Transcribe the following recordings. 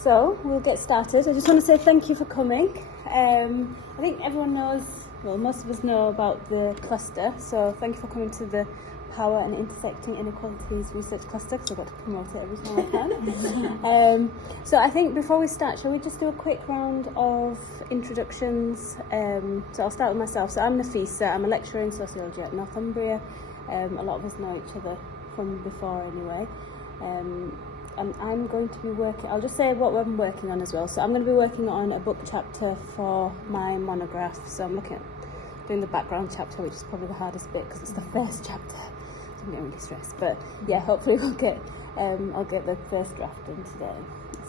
So we'll get started. I just want to say thank you for coming. I think everyone knows, well, most of us know about the cluster, so thank you for coming to the Power and Intersecting Inequalities Research Cluster, because I've got to promote it every time I can. So I think before we start, shall we just do a quick round of introductions? So I'll start with myself. So I'm Nafisa, I'm a lecturer in sociology at Northumbria. A lot of us know each other from before anyway. And I'm going to be working, I'll just say what I'm working on as well. So I'm going to be working on a book chapter for my monograph. So I'm looking at doing the background chapter, which is probably the hardest bit because it's the first chapter. So I'm getting really stressed. But yeah, hopefully I'll get the first draft done today.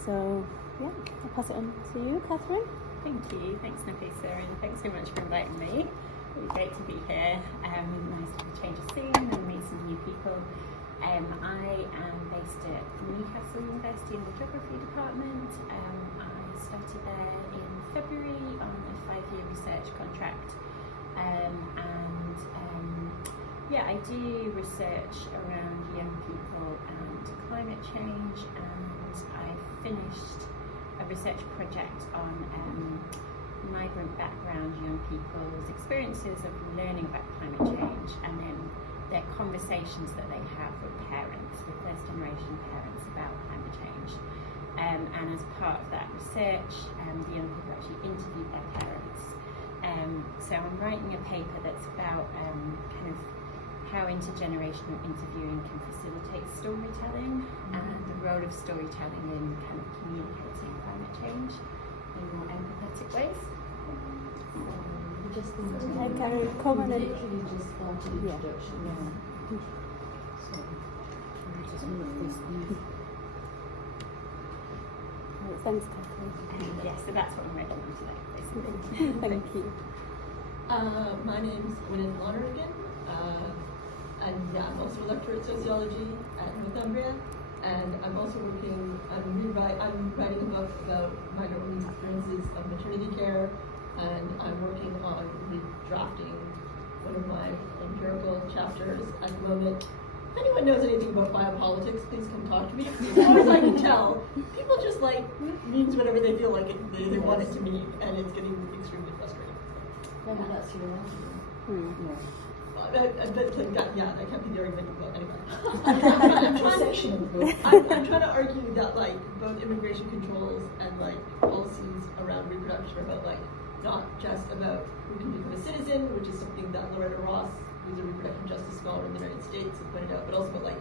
So yeah, I'll pass it on to you, Catherine. Thank you. Thanks, Nafisa, and thanks so much for inviting me. It's great to be here. Nice to have a change of scene and meet some new people. I am based at Newcastle University in the Geography Department. I started there in February on a 5-year research contract. Yeah, I do research around young people and climate change, and I finished a research project on migrant background young people's experiences of learning about climate change, and then their conversations that they have with parents, with first generation parents about climate change. And as part of that research, the young people actually interviewed their parents. So I'm writing a paper that's about kind of how intergenerational interviewing can facilitate storytelling and the role of storytelling in kind of communicating climate change in more empathetic ways. Just literally just started introduction. Yeah. So just move this. Thanks, Catherine. Yes, so that's what I'm working on today, basically. Thank you. My name's Gwyneth Lonergan, and yeah, I'm also a lecturer at sociology at Northumbria, and I'm also working. I'm writing a book about migrant women's experiences of maternity care. And I'm working on redrafting one of my empirical chapters at the moment. If anyone knows anything about biopolitics, please come talk to me. As far as I can tell, people just means whatever they feel like they want it to mean, and it's getting extremely frustrating. Maybe that's your answer. Yeah, I can't be the argument about anyway. I'm trying to argue that both immigration controls and policies around reproduction are about not just about who can become a citizen, which is something that Loretta Ross, who's a reproductive justice scholar in the United States, has pointed out, but also about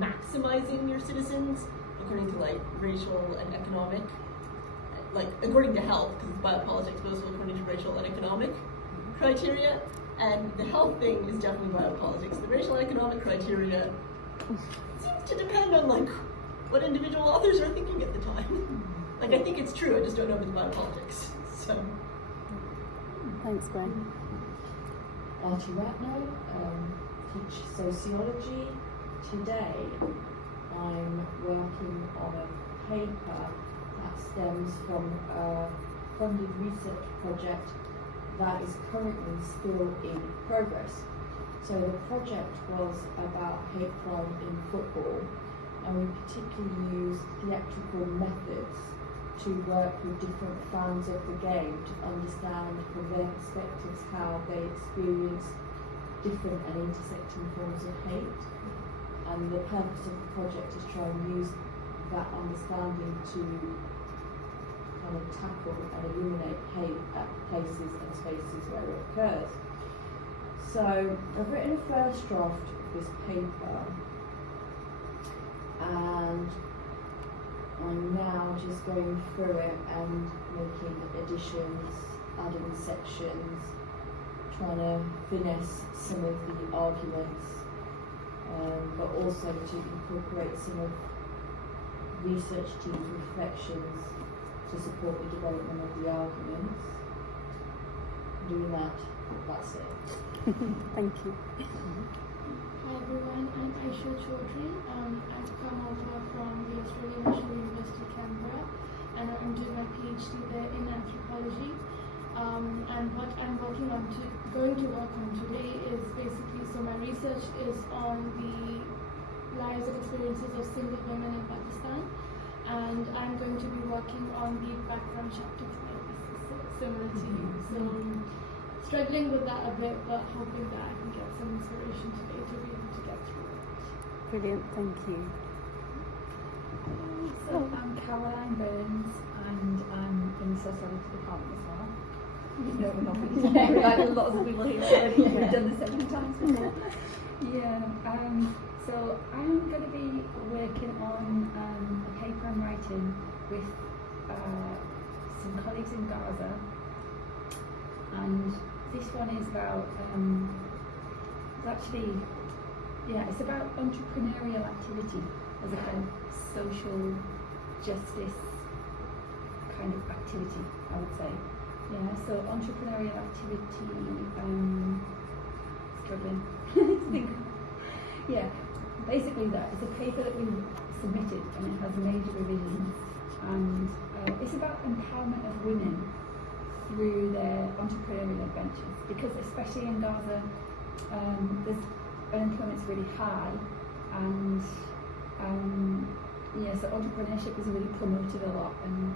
maximizing your citizens according to racial and economic, according to health, because it's biopolitics, but also according to racial and economic criteria. And the health thing is definitely biopolitics. The racial and economic criteria seems to depend on what individual authors are thinking at the time. I think it's true, I just don't know if it's biopolitics. So. Thanks, Gwen. Archie Ratno, teach sociology. Today I'm working on a paper that stems from a funded research project that is currently still in progress. So the project was about hate crime in football, and we particularly used theatrical methods to work with different fans of the game to understand from their perspectives how they experience different and intersecting forms of hate. And the purpose of the project is try and use that understanding to kind of tackle and eliminate hate at places and spaces where it occurs. So I've written a first draft of this paper, and I'm now just going through it and making additions, adding sections, trying to finesse some of the arguments, but also to incorporate some of research team's reflections to support the development of the arguments. Doing that's it. Thank you. Hi everyone, I'm Aisha Chaudhry. I've come over from the Australian National University, Canberra, and I'm doing my PhD there in anthropology. And what I'm going to work on today is basically, so my research is on the lives and experiences of single women in Pakistan, and I'm going to be working on the background chapter 5, similar to you. So struggling with that a bit, but hoping that I can get some inspiration today to be able to get through it. Brilliant, thank you. So I'm Caroline Burns and I'm in the sociology department as well. No, we're not really like lots of people here already. We've done this 7 times before. Yeah. So I'm going to be working on a paper I'm writing with some colleagues in Gaza, and this one is about it's about entrepreneurial activity as a kind of social justice kind of activity, I would say. Yeah, so entrepreneurial activity, struggling to think. Yeah, basically that. It's a paper that we submitted and it has major revisions, and it's about empowerment of women through their entrepreneurial adventures, because especially in Gaza, there's unemployment's really high, and so entrepreneurship is really promoted a lot, and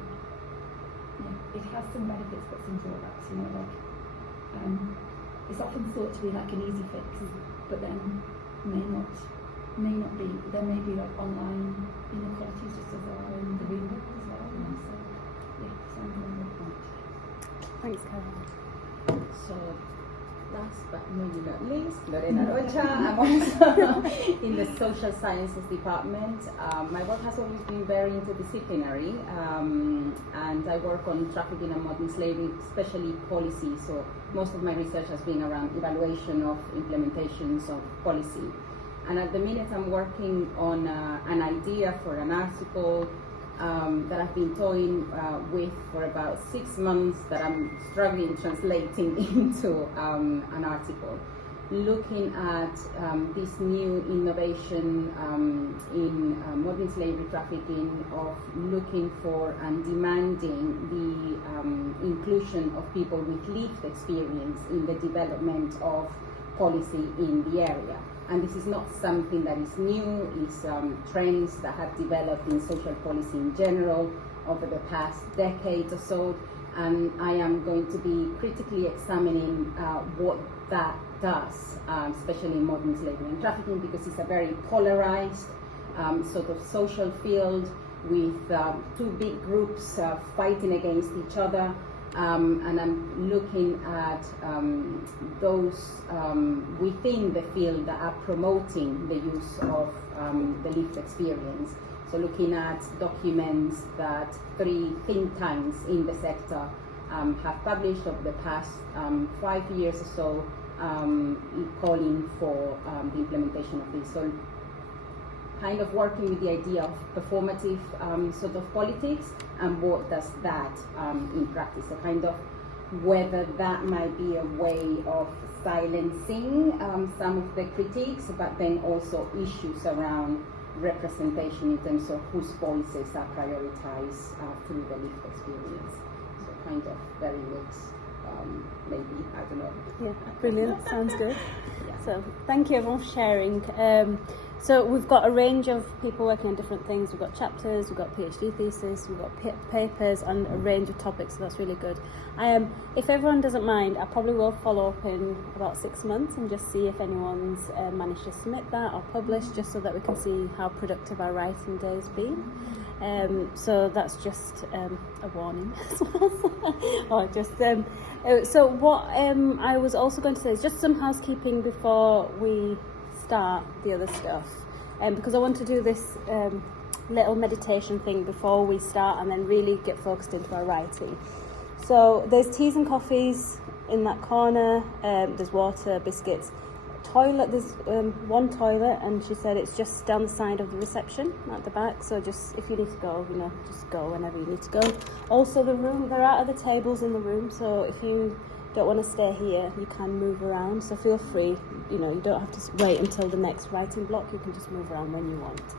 it has some benefits but some drawbacks. It's often thought to be like an easy fix, but then may not be. There may be like online inequalities just as there are in the real world as well. So I'm going to point. Thanks, Caroline. So, last but maybe not least, Lorena Rocha. I'm also in the social sciences department. My work has always been very interdisciplinary, and I work on trafficking and modern slavery, especially policy. So most of my research has been around evaluation of implementations of policy. And at the minute I'm working on an idea for an article that I've been toying with for about 6 months, that I'm struggling translating into an article, looking at this new innovation in modern slavery trafficking, of looking for and demanding the inclusion of people with lived experience in the development of policy in the area. And this is not something that is new, it's trends that have developed in social policy in general over the past decade or so. And I am going to be critically examining what that does, especially in modern slavery and trafficking, because it's a very polarized sort of social field with 2 big groups fighting against each other. And I'm looking at those within the field that are promoting the use of the lived experience. So looking at documents that 3 think tanks in the sector have published over the past 5 years or so, calling for the implementation of this. So kind of working with the idea of performative sort of politics, and what does that in practice. So kind of whether that might be a way of silencing some of the critiques, but then also issues around representation in terms of whose voices are prioritized through the lived experience. So kind of very mixed, maybe, I don't know. Yeah, brilliant, sounds good. Yeah. So thank you everyone for sharing. So we've got a range of people working on different things. We've got chapters, we've got PhD thesis, we've got papers, and a range of topics, so that's really good. If everyone doesn't mind, I probably will follow up in about 6 months and just see if anyone's managed to submit that or publish, just so that we can see how productive our writing day's been. So that's just a warning as well. Or just so what I was also going to say is just some housekeeping before we start the other stuff, because I want to do this little meditation thing before we start, and then really get focused into our writing. So there's teas and coffees in that corner, there's water, biscuits, toilet, there's one toilet, and she said it's just down the side of the reception at the back, so just if you need to go, just go whenever you need to go. Also the room, there are other tables in the room, so if you don't want to stay here, you can move around, so feel free, you don't have to wait until the next writing block, you can just move around when you want,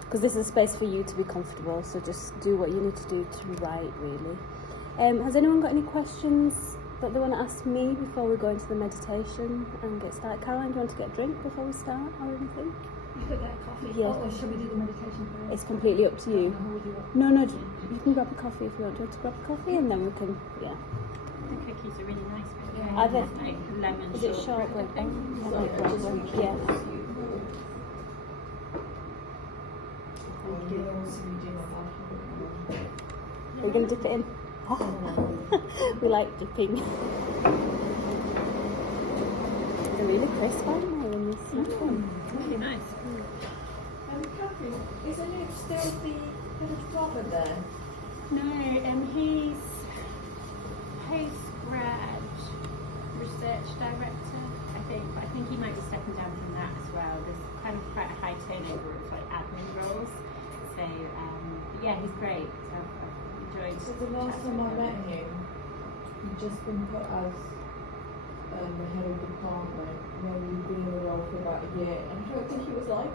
because this is a space for you to be comfortable, so just do what you need to do to write, really. Has anyone got any questions that they want to ask me before we go into the meditation and get started? Caroline, do you want to get a drink before we start or anything? You could get coffee. Yeah. Or should we do the meditation first? It's completely up to you. How would you want? No, you can grab a coffee if you want to grab a coffee, and then we can, yeah. The cookies are really nice. Yeah. Are they? Like lemon Is it shortbread. shortbread? I like that. Yeah. We're going to dip it in. We like dipping. They're really crisp, aren't they, when you snack them? Really nice. Catherine, isn't it still the head of department there? No, he's postgrad research director, I think. But I think he might be stepping down from that as well. There's kind of quite a high turnover of like admin roles. So yeah, he's great. I've enjoyed. So the last time I met him, he'd just been put as the head of department, and then he'd been in the role for about a year, and I don't think he was like